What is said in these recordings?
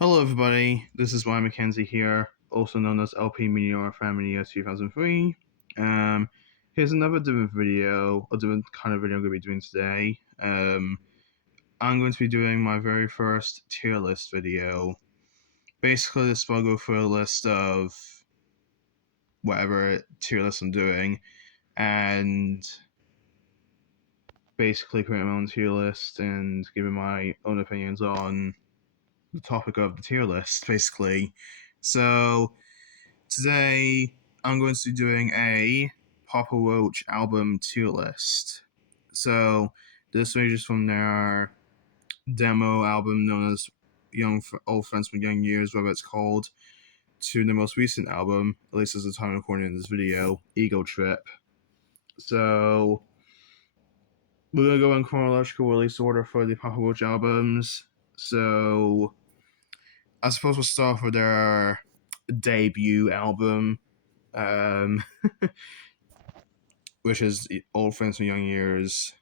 Hello, everybody. This is Ryan McKenzie here, also known as LP Meteor Family Year 2003. Here's another different video, a different kind of video I'm going to be doing today. I'm going to be doing my very first tier list video. Basically, this will go through a list of whatever tier list I'm doing, and basically create my own tier list and giving my own opinions on the topic of the tier list, basically. So, today, I'm going to be doing a Papa Roach album tier list. So, this ranges from their demo album known as Old Friends from Young Years, whatever it's called, to the most recent album, at least as the time of recording this video, Ego Trip. So, we're going to go in chronological release order for the Papa Roach albums. So, I suppose we'll start with their debut album, um, which is Old Friends from Young Years.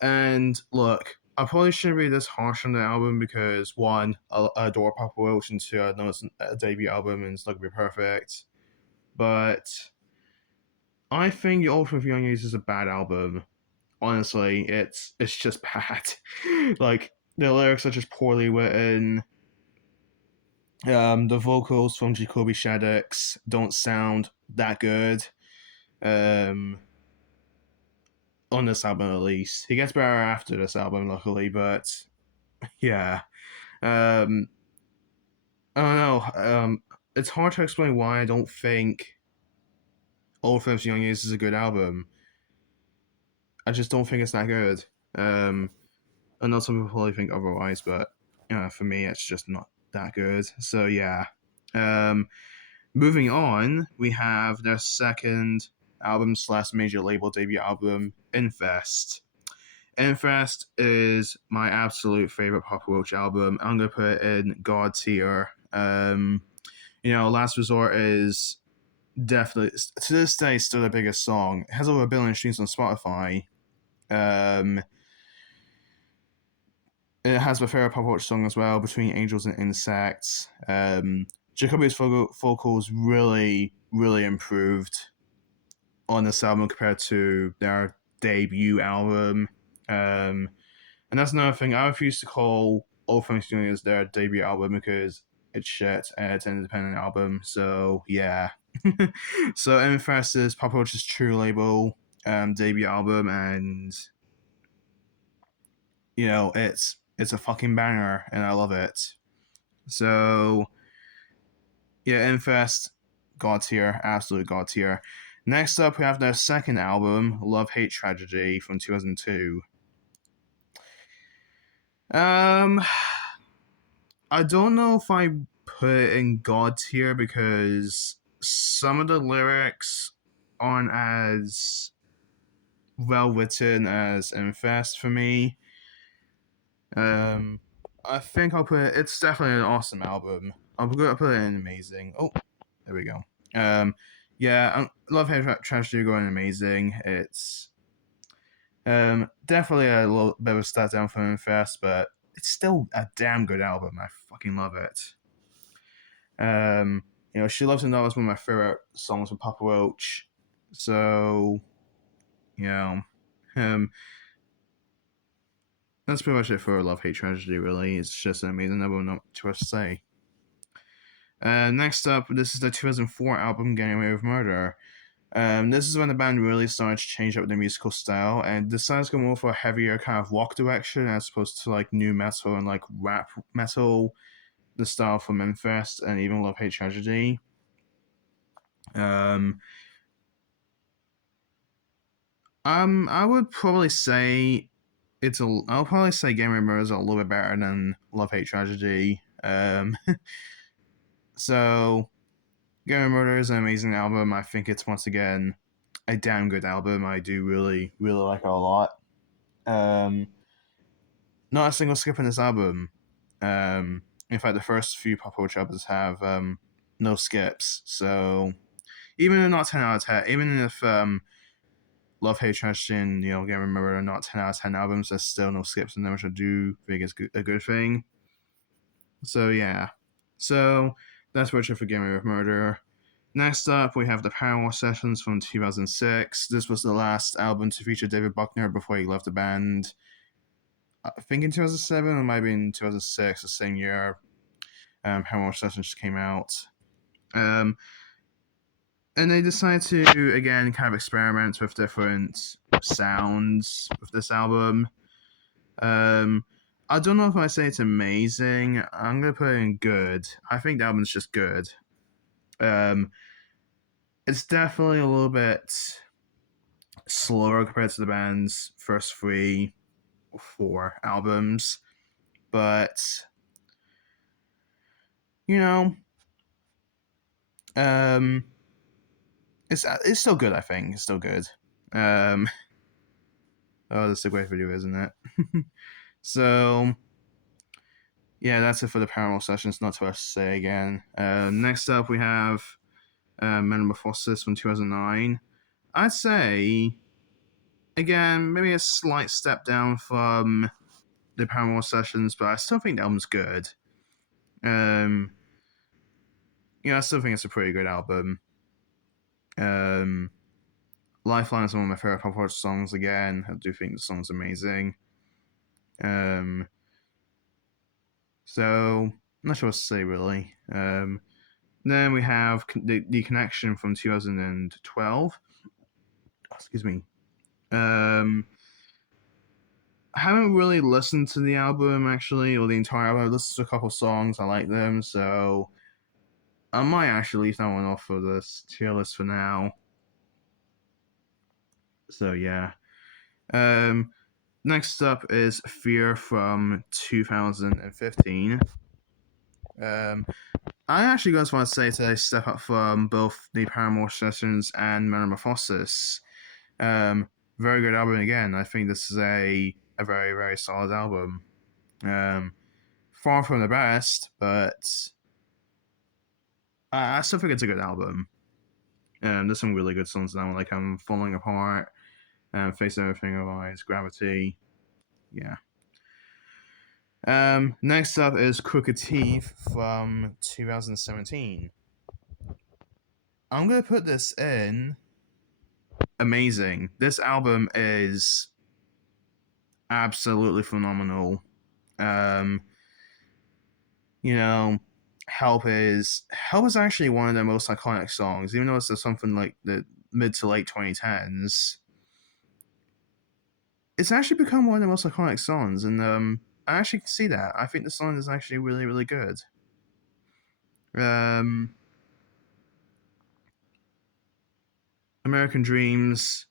And look, I probably shouldn't be this harsh on the album because one, I adore Papa Roach, and two, I know it's a debut album and it's not gonna be perfect. But I think Old Friends from Young Years is a bad album. Honestly, it's just bad. Like the lyrics are just poorly written. The vocals from Jacoby Shaddix don't sound that good. Um, on this album at least. He gets better after this album, luckily, but yeah. Um, I don't know. It's hard to explain why I don't think Old Friends Young Years is a good album. I just don't think it's that good. I know some people probably think otherwise, but for me, it's just not that good. So yeah. Um, Moving on, we have their second album slash major label debut album, Infest. Infest is my absolute favorite Papa Roach album. I'm gonna put it in God tier. Last Resort is definitely to this day still the biggest song. It has over 1 billion streams on Spotify. Um, it has my favorite Papa Roach song as well, Between Angels and Insects. Jacoby's vocals really improved on this album compared to their debut album. And that's another thing. I refuse to call All Things Doing as their debut album because it's shit and it's an independent album. So yeah. So Infest is Papa Roach's true label debut album, and it's a fucking banger, and I love it. So yeah, Infest, god tier, absolute god tier. Next up, we have their second album, Love Hate Tragedy from 2002. Um, I don't know if I put it in God tier because some of the lyrics aren't as well written as Infest for me. I think I'll put it. It's definitely an awesome album. I'll put it in amazing. Oh, there we go. Yeah, Love Hate Tragedy going amazing. It's definitely a little bit of a step down from Infest, but it's still a damn good album. I fucking love it. She Loves to Know is one of my favorite songs from Papa Roach. So, you know, um, that's pretty much it for Love Hate Tragedy. Really, it's just an amazing album. Not too much to say. Next up, this is the 2004 album Getting Away with Murder. This is when the band really started to change up their musical style and decided to go more for a heavier kind of rock direction as opposed to like new metal and like rap metal, the style from Infest and even Love Hate Tragedy. I would probably say I'll probably say Game of Mirrors are a little bit better than Love Hate Tragedy. So Game of Murder is an amazing album. I think it's once again a damn good album. I do really like it a lot. Not a single skip in this album. In fact, the first few Papa Roach albums have no skips. So even if not 10 out of 10, even if Love Hate Trash and Game Remember are not 10 out of 10 albums, there's still no skips in them, which I do think is a good thing. So yeah. So that's Richard Forgive Me with Murder. Next up, we have the Paramore Sessions from 2006. This was the last album to feature David Buckner before he left the band. I think in 2007, it might have been 2006, the same year Paramore Sessions came out. Um, and they decided to, again, kind of experiment with different sounds with this album. I don't know if I say it's amazing. I'm going to put it in good. I think the album's just good. Um, it's definitely a little bit slower compared to the band's first 3 or 4 albums, but you know, um, it's still good. I think it's still good. Um, oh, that's a great video, isn't it? So yeah, that's it for the Paramore Sessions. Not too much to say again. Next up, we have Metamorphosis from 2009. I'd say again maybe a slight step down from the Paramore Sessions, but I still think the album's good. Um, I still think it's a pretty good album. Lifeline is one of my favorite Papa Roach songs again. I do think the song's amazing. So, I'm not sure what to say really. Then we have the Connection from 2012. Excuse me. I haven't really listened to the album actually, or the entire album. I've listened to a couple songs. I like them, so I might actually leave that one off for this tier list for now. So yeah. Next up is Fear from 2015. I actually just want to say today step up from both the Paramore Sessions and Metamorphosis. Very good album again. I think this is a very, very solid album. Far from the best, but I still think it's a good album. There's some really good songs now, like Falling Apart, Face Everything of Eyes, Gravity. Yeah. Next up is Crooked Teeth from 2017. I'm gonna put this in amazing. This album is absolutely phenomenal. Um, you know, Help is actually one of their most iconic songs, even though it's something like the mid to late 2010s. It's actually become one of the most iconic songs, and I actually can see that. I think the song is actually really, really good. American Dreams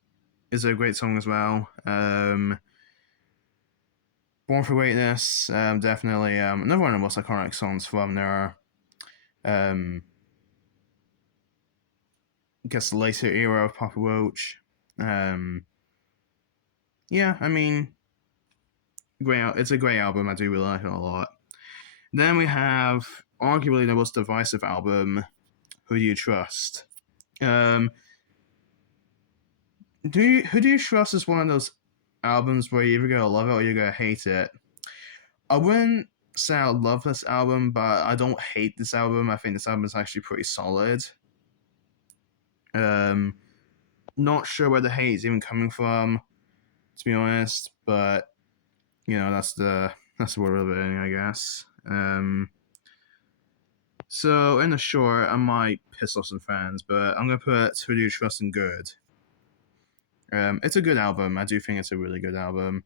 is a great song as well. Born for Greatness, definitely another one of the most iconic songs from their, I guess, later era of Papa Roach. Yeah, I mean, great. It's a great album. I do really like it a lot. Then we have arguably the most divisive album, Who Do You Trust? Who Do You Trust is one of those albums where you're either gonna love it or you're gonna hate it. I wouldn't say I love this album, but I don't hate this album. I think this album is actually pretty solid. Not sure where the hate is even coming from, to be honest, but that's the word of it, I guess. So in the short, I might piss off some fans, but I'm gonna put Who Do You Trust in good. It's a good album. I do think it's a really good album.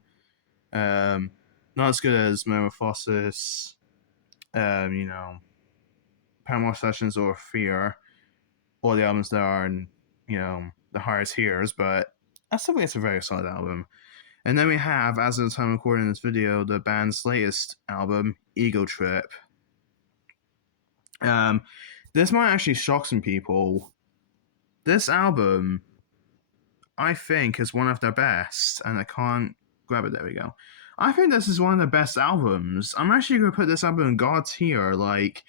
Not as good as Metamorphosis, Paramore Sessions or Fear, or the albums that are in, the higher tiers, but I still think it's a very solid album. And then we have, as of the time of recording this video, the band's latest album, Ego Trip. This might actually shock some people. This album, I think, is one of their best, and I can't grab it. There we go. I think this is one of the best albums. I'm actually going to put this album in God tier. Like,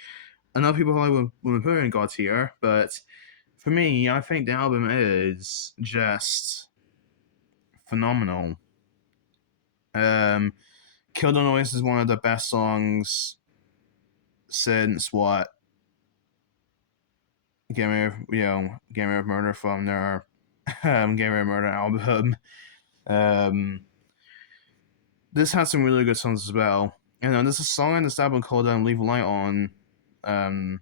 I know people probably wouldn't put it in God tier, but for me, I think the album is just phenomenal. Kill the Noise is one of the best songs since what Game of Murder from their Game of Murder album. Um, this has some really good songs as well. And there's a song on this album called "Leave a Light On." Um,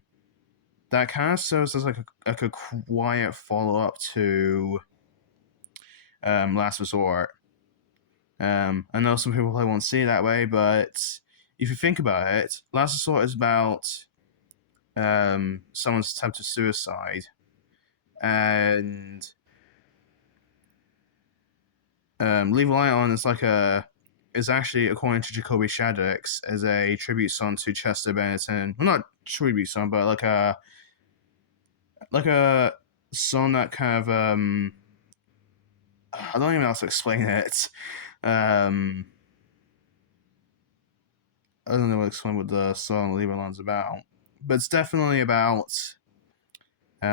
that kind of serves as like a quiet follow up to Last Resort. I know some people probably won't see it that way, but if you think about it, Last Resort is about someone's attempted suicide, and Leave a Light On is actually, according to Jacoby Shaddix, is a tribute song to Chester Bennington. Well, not tribute song, but like a song that kind of I don't even know how to explain it. I don't know what to explain what the song "Leave It Alone's about, but it's definitely about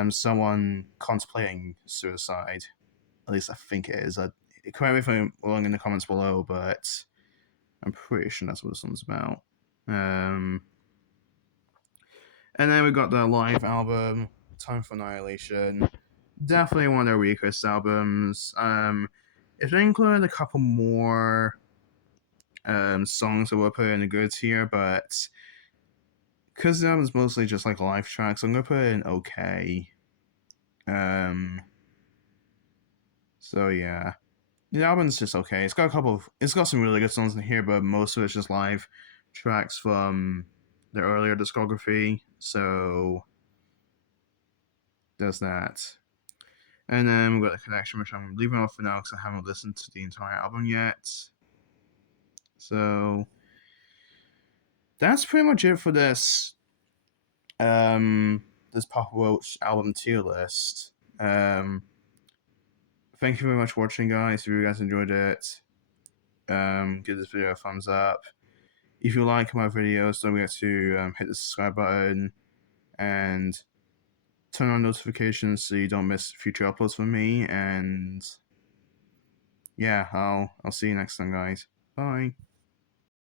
someone contemplating suicide. At least I think it is. Correct me if I'm wrong in the comments below, but I'm pretty sure that's what the song's about. And then we got the live album, Time for Annihilation. Definitely one of their weakest albums. If they included a couple more songs that were put in the good tier, but because the album's mostly just like live tracks, I'm gonna put it in okay. So yeah, the album's just okay. It's got some really good songs in here, but most of it's just live tracks from their earlier discography. So there's that. And then we've got The Connection, which I'm leaving off for now because I haven't listened to the entire album yet. So that's pretty much it for this this Papa Roach album tier list. Thank you very much for watching, guys. If you guys enjoyed it, give this video a thumbs up. If you like my videos, don't forget to hit the subscribe button and turn on notifications so you don't miss future uploads from me. And yeah, I'll see you next time, guys. Bye.